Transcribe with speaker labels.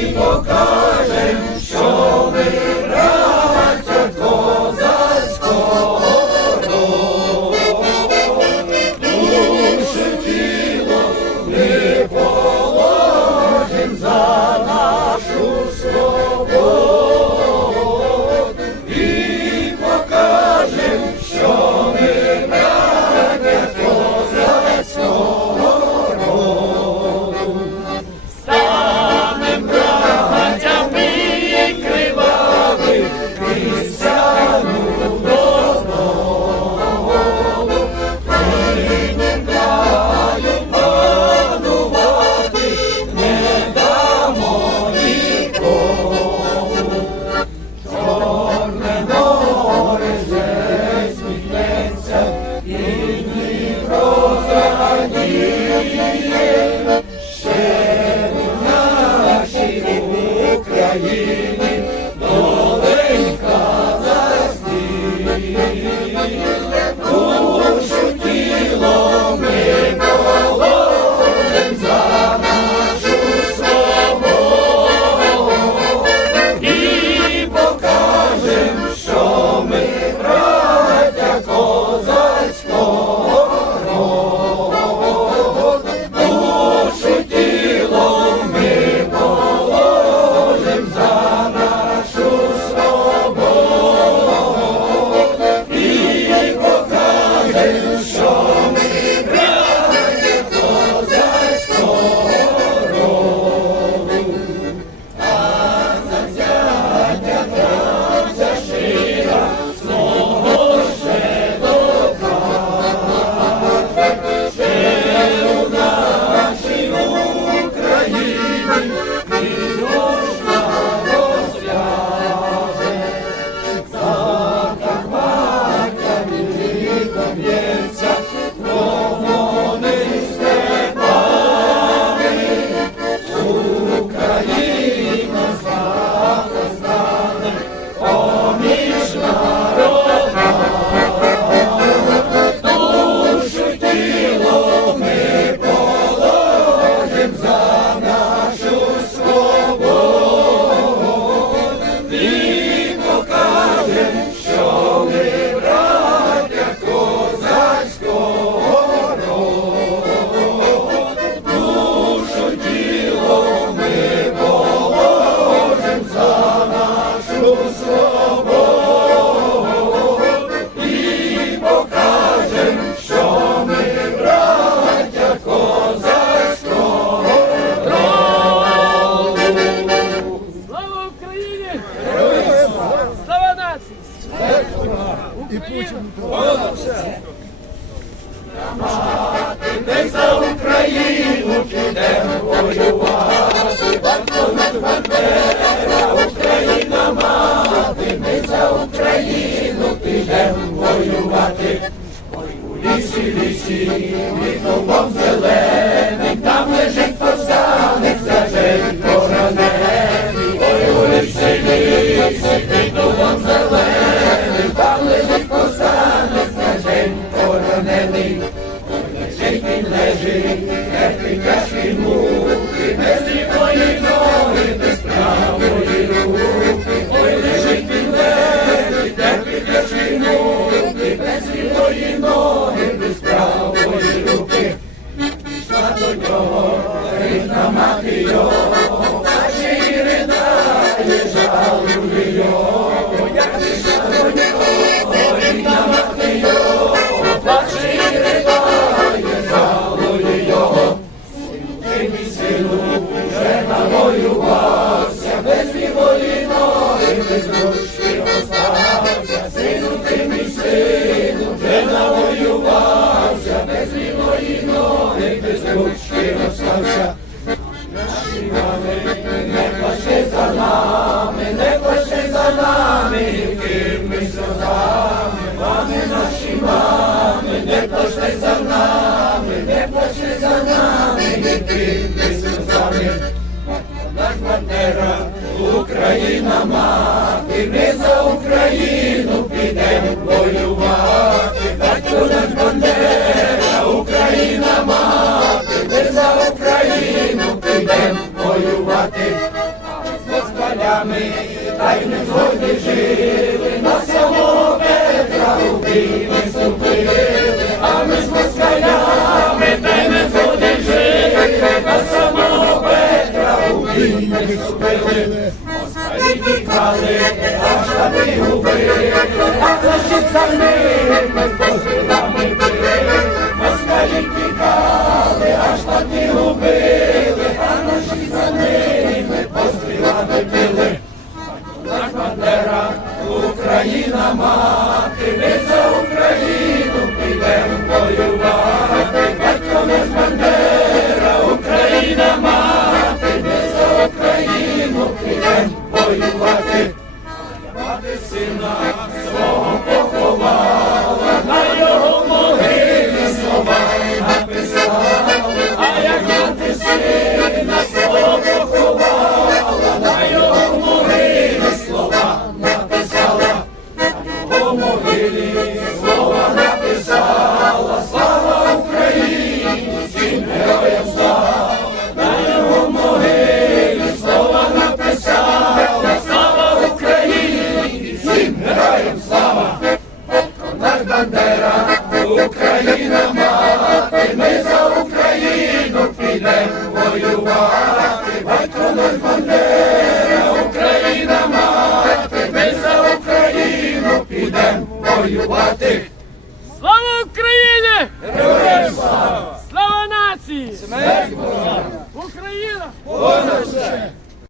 Speaker 1: alipokaa воювати. Ой, у лісі, лісі, під дубом зеленим, без ручки остався. Сину, ти мій сину, вже навоювався, без лівої ноги, без ручки остався. Наші мами, не плаче за нами, не плаче за нами, гіркими сльозами, мами наші мами, не плаче за нами, не плаче за нами, гіркими сльозами. Наш Бандера, Україна мати, ми за Україну підемо воювати. Батько наш Бандера, Україна мати, ми за Україну підемо воювати. З москалями та й не згодні жили, на самого Петра у бій наші на могилі слова написала, слава Україні, всім героям слава, на його могилі слова написала, слава Україні, всім героям слава. Наш Бандера, Україна воювати.
Speaker 2: Слава Україні!
Speaker 1: Героям слава!
Speaker 2: Слава нації!
Speaker 1: Смерть ворогам!
Speaker 2: Україна!
Speaker 1: Понад все!